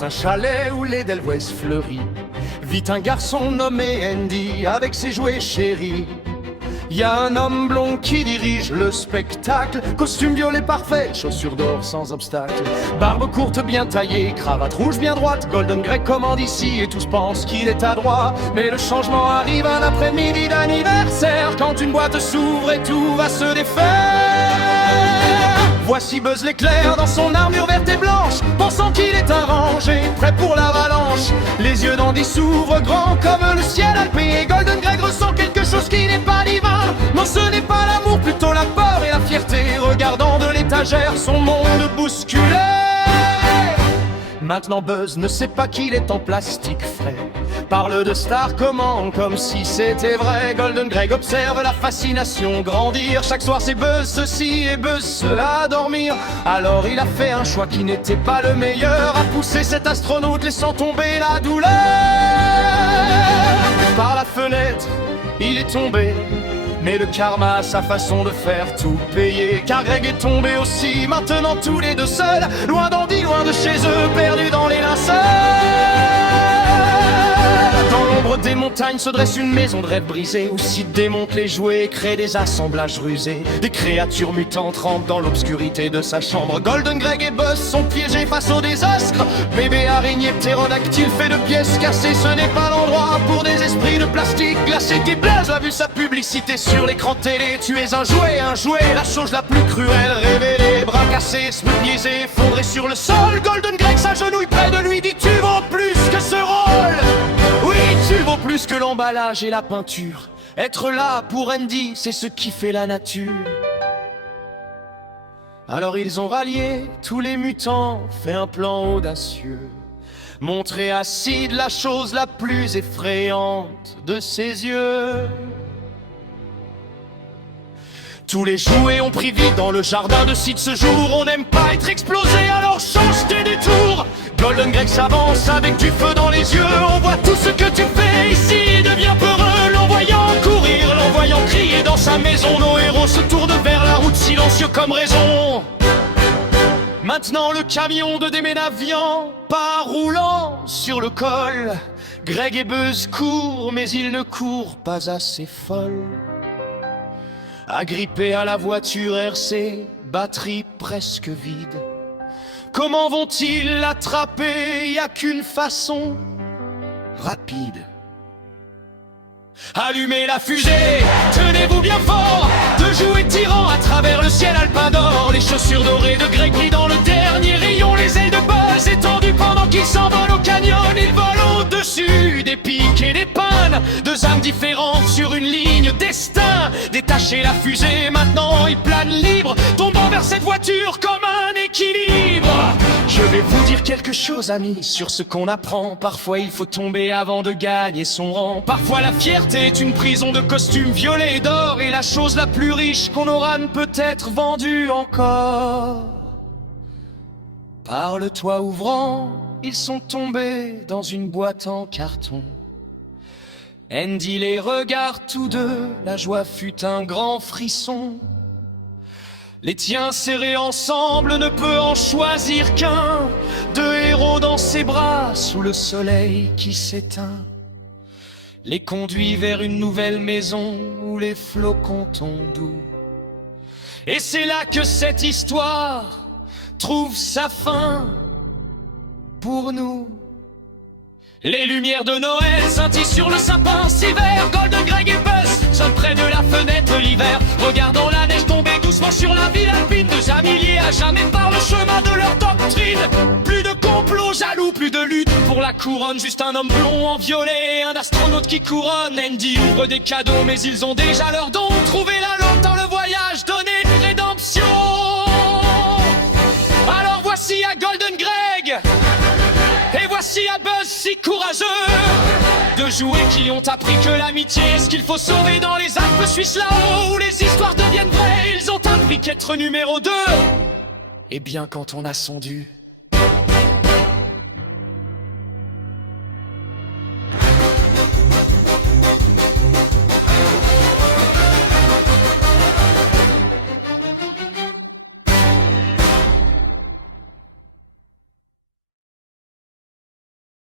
Dans un chalet où l'Edelweiss fleurit, vit un garçon nommé Andy avec ses jouets chéris. Y a un homme blond qui dirige le spectacle, costume violet parfait, chaussures d'or sans obstacle, barbe courte bien taillée, cravate rouge bien droite, Golden Greg commande ici et tous pensent qu'il est adroit. Mais le changement arrive un après-midi d'anniversaire, quand une boîte s'ouvre et tout va se défaire. Voici Buzz l'éclair dans son armure verte et blanche, pensant qu'il est arrangé, prêt pour l'avalanche. Les yeux d'Andy s'ouvrent grands comme le ciel alpé, et Golden Greg ressent quelque chose qui n'est pas divin. Non, ce n'est pas l'amour, plutôt la peur et la fierté, regardant de l'étagère son monde bousculé. Maintenant Buzz ne sait pas qu'il est en plastique frais, parle de Star comment, comme si c'était vrai. Golden Greg observe la fascination grandir, chaque soir c'est Buzz ceci et Buzz cela à dormir. Alors il a fait un choix qui n'était pas le meilleur, a poussé cet astronaute laissant tomber la douleur. Par la fenêtre il est tombé, mais le karma a sa façon de faire tout payer. Car Greg est tombé aussi, maintenant tous les deux seuls, loin d'Andy, loin de chez eux, perdus dans les linceuls. Dans l'ombre des montagnes se dresse une maison de rêve brisée, où Sid démonte les jouets et crée des assemblages rusés. Des créatures mutantes rampent dans l'obscurité de sa chambre. Golden Greg et Buzz sont piégés face au désastre. Bébé araignée ptérodactyle fait de pièces cassées, ce n'est pas l'endroit pour des esprits de plastique glacé. Qui Buzz a vu sa publicité sur l'écran télé. Tu es un jouet, la chose la plus cruelle révélée. Bras cassés, se biaisés, effondrés sur le sol. Golden Greg s'agenouille près de lui, dit tu vaux plus que ce rôle. Oui, tu vaux plus que l'emballage et la peinture. Être là pour Andy, c'est ce qui fait la nature. Alors ils ont rallié tous les mutants, fait un plan audacieux, montré à Sid la chose la plus effrayante de ses yeux. Tous les jouets ont pris vie dans le jardin de Sid ce jour. On n'aime pas être explosé, alors change tes détours. Golden Greg s'avance avec du feu dans les yeux. On voit tout ce que tu fais ici, il devient peureux. L'envoyant courir, l'envoyant crier dans sa maison. Nos héros se tournent vers la route, silencieux comme raison. Maintenant le camion de déménaviant part roulant sur le col. Greg et Buzz courent, mais ils ne courent pas assez folles. Agrippés à la voiture RC, batterie presque vide. Comment vont-ils l'attraper? Y a qu'une façon, rapide. Allumez la fusée, tenez-vous bien fort. Deux jouets tirant à travers le ciel alpador. Les chaussures dorées de Greg brillent dans le dernier rayon. Les ailes de Buzz étendues pendant qu'il s'envole au canyon. Il vole au-dessus des pics et des pannes. Deux âmes différentes sur une ligne destin. Détacher la fusée, maintenant il plane libre, tombant vers cette voiture comme un équilibre. Je vais vous dire quelque chose, amis, sur ce qu'on apprend. Parfois il faut tomber avant de gagner son rang. Parfois la fierté est une prison de costumes violets et d'or, et la chose la plus riche qu'on aura ne peut être vendue encore. Par le toit ouvrant, ils sont tombés dans une boîte en carton. Andy les regarde tous deux, la joie fut un grand frisson. Les tiens serrés ensemble, ne peut en choisir qu'un. Deux héros dans ses bras, sous le soleil qui s'éteint. Les conduit vers une nouvelle maison où les flocons tombent doux. Et c'est là que cette histoire trouve sa fin pour nous. Les lumières de Noël scintillent sur le sapin. C'est vert, Golden Greg et Buzz sont près de la fenêtre l'hiver, regardant la neige tomber doucement sur la ville alpine. Deux amis liés à jamais par le chemin de leur doctrine. Plus de complot jaloux, plus de lutte pour la couronne. Juste un homme blond en violet et un astronaute qui couronne. Andy ouvre des cadeaux, mais ils ont déjà leur don. Trouver la lampe dans le voyage, donner rédemption. Alors voici à Golden Greg, et voici à Buzz si courageux. Deux jouets qui ont appris que l'amitié est ce qu'il faut sauver dans les Alpes suisses là-haut, où les histoires deviennent vraies. Ils ont appris qu'être numéro 2, et bien quand on a son dû,